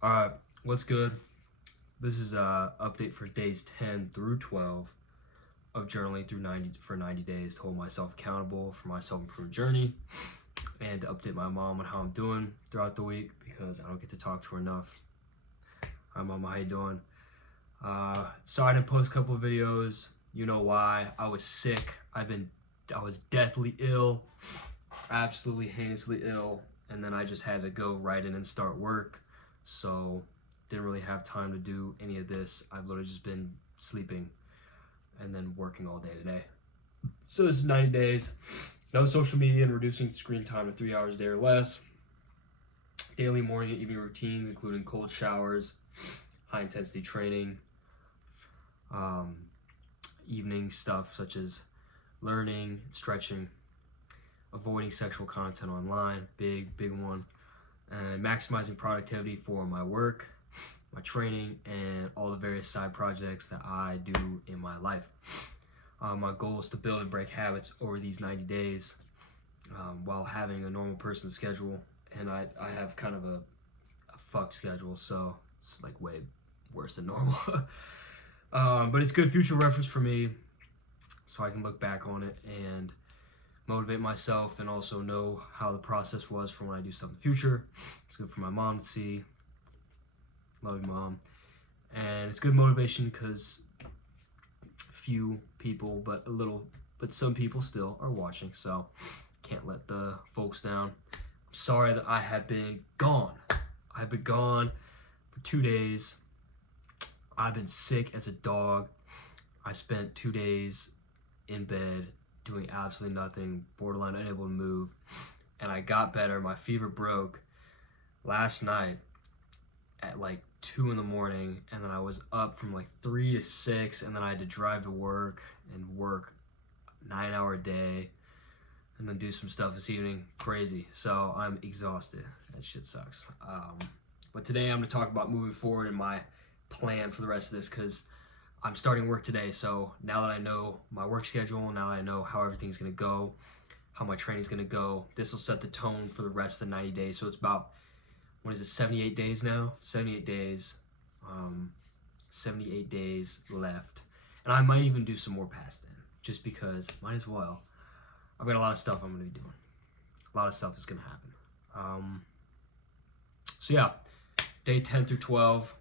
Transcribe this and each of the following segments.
Alright, what's good? This is a update for days 10 through 12 of journaling through 90 days to hold myself accountable for my self-improvement journey and to update my mom on how I'm doing throughout the week because I don't get to talk to her enough. Hi mama, how you doing? Sorry I didn't post a couple of videos. You know why. I was sick. I was deathly ill, absolutely heinously ill, and then I just had to go right in and start work. So didn't really have time to do any of this. I've literally just been sleeping and then working all day today. So this is 90 days. No social media and reducing screen time to 3 hours a day or less. Daily morning and evening routines, including cold showers, high intensity training, evening stuff such as learning, stretching, avoiding sexual content online, big one, and maximizing productivity for my work, my training, and all the various side projects that I do in my life. My goal is to build and break habits over these 90 days while having a normal person's schedule, and I have kind of a fuck schedule, so it's like way worse than normal. But it's good future reference for me, so I can look back on it and motivate myself and also know how the process was for when I do stuff in the future. It's good for my mom to see. Love you, Mom. And it's good motivation because few people, but some people still are watching, so can't let the folks down. I'm sorry that I have been gone. I've been gone for 2 days. I've been sick as a dog. I spent 2 days in bed doing absolutely nothing, borderline unable to move, and I got better. My fever broke last night at like 2 in the morning, and then I was up from like 3 to 6, and then I had to drive to work and work 9-hour day and then do some stuff this evening. Crazy. So I'm exhausted. That shit sucks. But today I'm going to talk about moving forward and my plan for the rest of this, because I'm starting work today. So now that I know my work schedule, now that I know how everything's going to go, how my training's going to go, this will set the tone for the rest of the 90 days. So it's about, 78 days now? 78 days. 78 days left. And I might even do some more past then, just because, might as well. I've got a lot of stuff I'm going to be doing. A lot of stuff is going to happen. So yeah, day 10 through 12.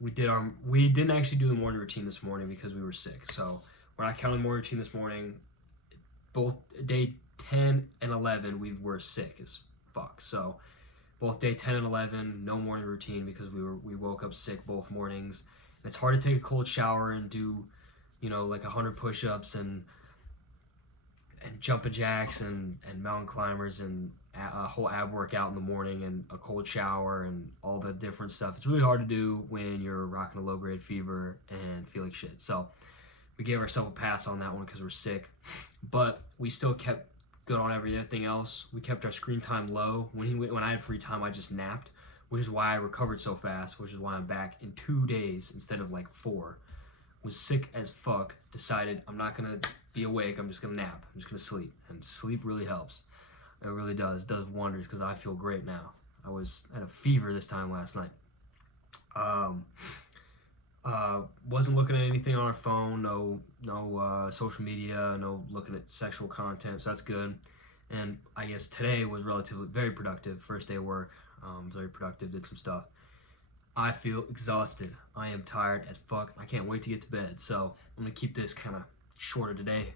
We didn't actually do the morning routine this morning because we were sick. So we're not counting morning routine this morning. Both day 10 and 11 we were sick as fuck. So both day 10 and 11, no morning routine because we woke up sick both mornings. And it's hard to take a cold shower and do, like 100 push-ups and jumping jacks and mountain climbers and a whole ab workout in the morning and a cold shower and all the different stuff. It's really hard to do when you're rocking a low-grade fever and feel like shit. So we gave ourselves a pass on that one because we're sick. But we still kept good on everything else. We kept our screen time low. When I had free time, I just napped, which is why I recovered so fast, which is why I'm back in 2 days instead of like 4. Was sick as fuck, decided I'm not gonna be awake, I'm just gonna nap, I'm just gonna sleep, and sleep really helps. It really does wonders because I feel great now. I had a fever this time last night. Wasn't looking at anything on our phone, no social media, no looking at sexual content, so that's good. And I guess today was relatively very productive. First day of work, very productive, did some stuff. I feel exhausted. I am tired as fuck. I can't wait to get to bed. So I'm gonna keep this kind of shorter today.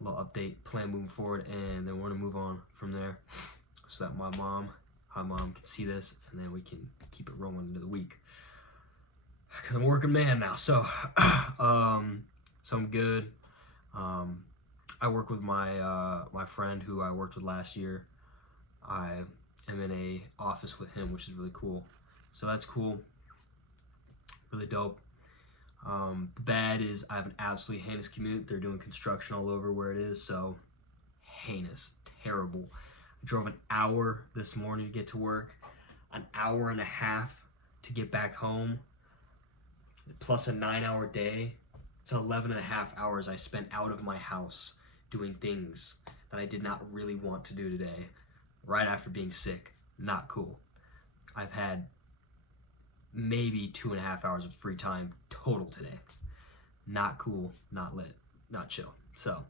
A little update, plan moving forward, and then we're gonna move on from there so that my mom can see this, and then we can keep it rolling into the week. Cause I'm a working man now, so so I'm good. I work with my friend who I worked with last year. I am in a office with him, which is really cool. So that's cool. Really dope. The bad is I have an absolutely heinous commute. They're doing construction all over where it is, so heinous, terrible. I drove an hour this morning to get to work, an hour and a half to get back home, plus a 9-hour day. It's 11 and a half hours I spent out of my house doing things that I did not really want to do today, right after being sick. Not cool. I've had maybe 2.5 hours of free time total today. Not cool, not lit, not chill. So,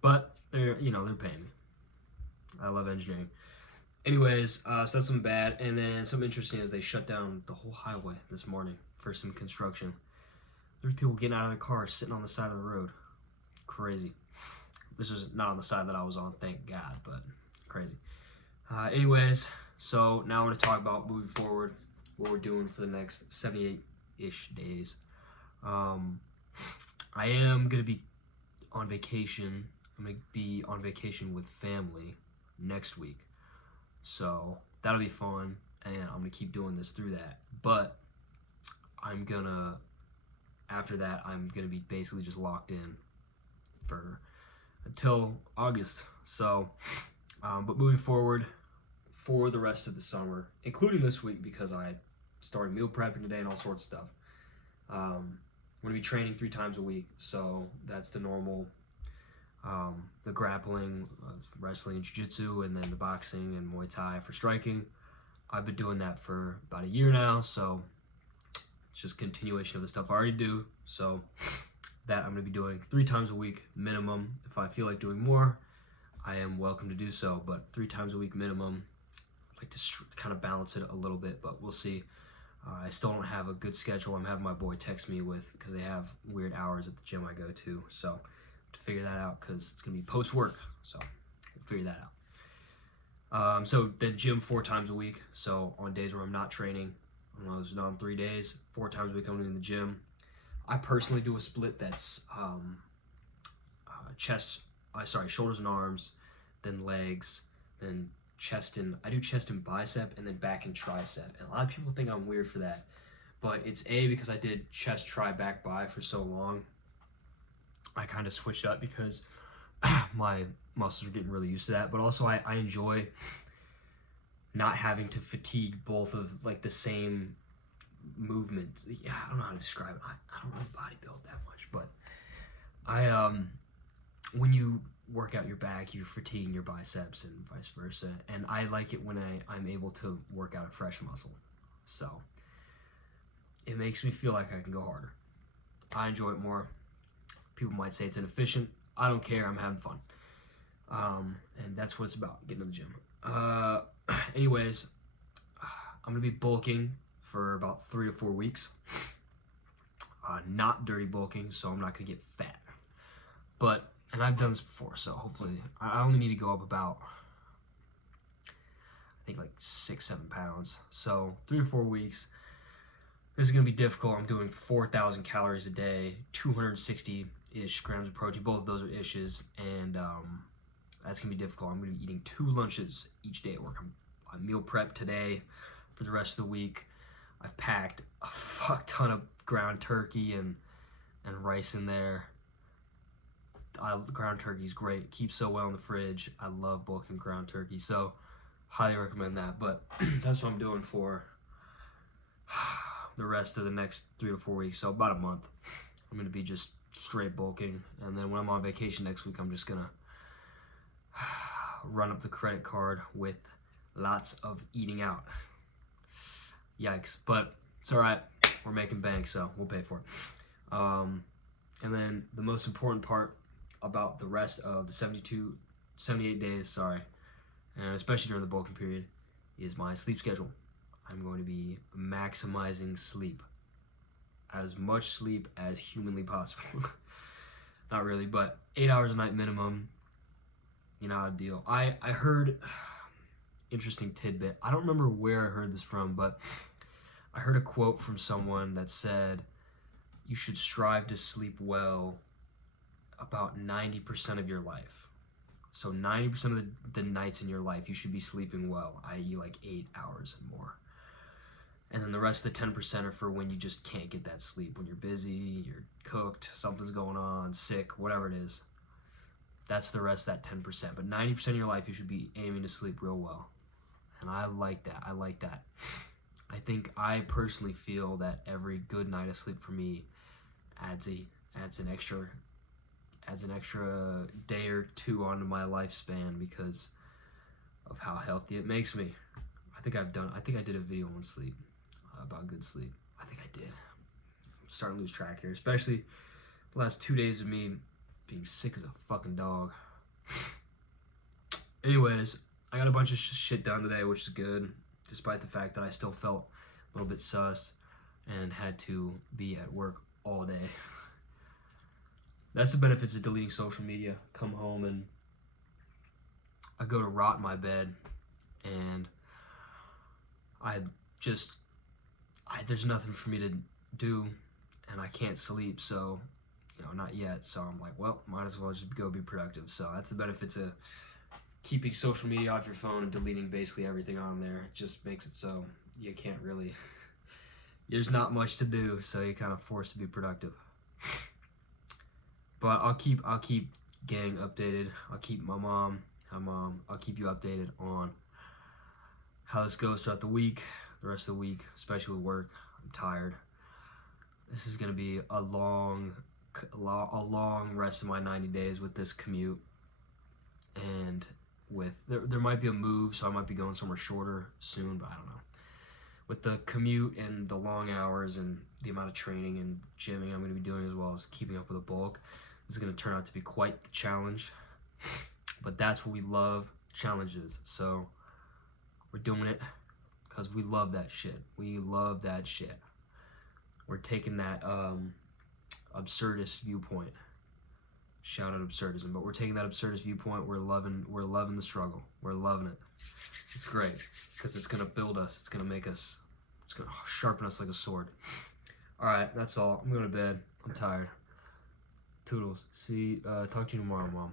but they're paying me. I love engineering. Anyways, so that's some bad, and then some interesting is they shut down the whole highway this morning for some construction. There's people getting out of their cars, sitting on the side of the road. Crazy. This was not on the side that I was on, thank God, but crazy. Anyways, so now I want to talk about moving forward, what we're doing for the next 78-ish days. I am going to be on vacation. I'm going to be on vacation with family next week. So that'll be fun, and I'm going to keep doing this through that. But after that, I'm going to be basically just locked in until August. So, but moving forward for the rest of the summer, including this week because I started meal prepping today and all sorts of stuff. I'm going to be training 3 times a week, so that's the normal, the grappling, wrestling, and jiu-jitsu, and then the boxing and Muay Thai for striking. I've been doing that for about a year now, so it's just continuation of the stuff I already do. So that I'm going to be doing 3 times a week minimum. If I feel like doing more, I am welcome to do so, but 3 times a week minimum. I'd like to kind of balance it a little bit, but we'll see. I still don't have a good schedule. I'm having my boy text me because they have weird hours at the gym I go to, so to figure that out because it's going to be post-work, so we'll figure that out. So then gym 4 times a week, so on days where I'm not training, on those non-3 days, 4 times a week I'm in the gym. I personally do a split that's shoulders and arms, then legs, then I do chest and bicep, and then back and tricep. And a lot of people think I'm weird for that, but it's because I did chest, tri, back, bi for so long. I kind of switched up because my muscles are getting really used to that, but also I enjoy not having to fatigue both of like the same movement. Yeah, I don't know how to describe it. I don't really bodybuild that much, but when you work out your back, you're fatiguing your biceps and vice versa. And I like it when I'm able to work out a fresh muscle. So it makes me feel like I can go harder. I enjoy it more. People might say it's inefficient. I don't care. I'm having fun. And that's what it's about, getting to the gym. Anyways, I'm going to be bulking for about 3 to 4 weeks. Not dirty bulking, so I'm not going to get fat. And I've done this before, so hopefully I only need to go up about, I think like 6-7 pounds. So 3 to 4 weeks. This is going to be difficult. I'm doing 4,000 calories a day, 260-ish grams of protein. Both of those are ishes, and that's going to be difficult. I'm going to be eating 2 lunches each day at work. I meal prep today for the rest of the week. I've packed a fuck ton of ground turkey and rice in there. Ground turkey is great. It keeps so well in the fridge. I love bulking ground turkey, so highly recommend that. But that's what I'm doing for the rest of the next 3 to 4 weeks, so about a month. I'm going to be just straight bulking, and then when I'm on vacation next week, I'm just going to run up the credit card with lots of eating out. Yikes, but it's all right. We're making bank, so we'll pay for it. And then the most important part about the rest of the 78 days, and especially during the bulking period, is my sleep schedule. I'm going to be maximizing sleep. As much sleep as humanly possible. Not really, but 8 hours a night minimum. You know how to deal. I heard, interesting tidbit. I don't remember where I heard this from, but I heard a quote from someone that said, you should strive to sleep well about 90% of your life. So 90% of the nights in your life, you should be sleeping well, i.e. like 8 hours and more. And then the rest of the 10% are for when you just can't get that sleep, when you're busy, you're cooked, something's going on, sick, whatever it is. That's the rest of that 10%. But 90% of your life, you should be aiming to sleep real well. And I like that. I think I personally feel that every good night of sleep for me adds an extra day or 2 onto my lifespan because of how healthy it makes me. I I think I did a video on sleep, about good sleep. I think I did. I'm starting to lose track here, especially the last 2 days of me being sick as a fucking dog. Anyways, I got a bunch of shit done today, which is good, despite the fact that I still felt a little bit sus and had to be at work all day. That's the benefits of deleting social media. Come home and I go to rot in my bed, and there's nothing for me to do, and I can't sleep, so, not yet. So I'm like, well, might as well just go be productive. So that's the benefits of keeping social media off your phone and deleting basically everything on there. It just makes it so you can't really, there's not much to do, so you're kind of forced to be productive. But I'll keep gang updated. I'll keep my mom, I'll keep you updated on how this goes throughout the week, the rest of the week, especially with work. I'm tired. This is gonna be a long rest of my 90 days with this commute, and with there might be a move, so I might be going somewhere shorter soon, but I don't know. With the commute and the long hours and the amount of training and gymming I'm going to be doing, as well as keeping up with the bulk, this is going to turn out to be quite the challenge. But that's what we love, challenges. So we're doing it because we love that shit. We love that shit. We're taking that absurdist viewpoint. Shout out absurdism, but we're taking that absurdist viewpoint. We're loving the struggle. We're loving it. It's great because it's gonna build us. It's gonna make us. It's gonna sharpen us like a sword. All right, that's all. I'm going to bed. I'm tired. Toodles. Talk to you tomorrow, Mom.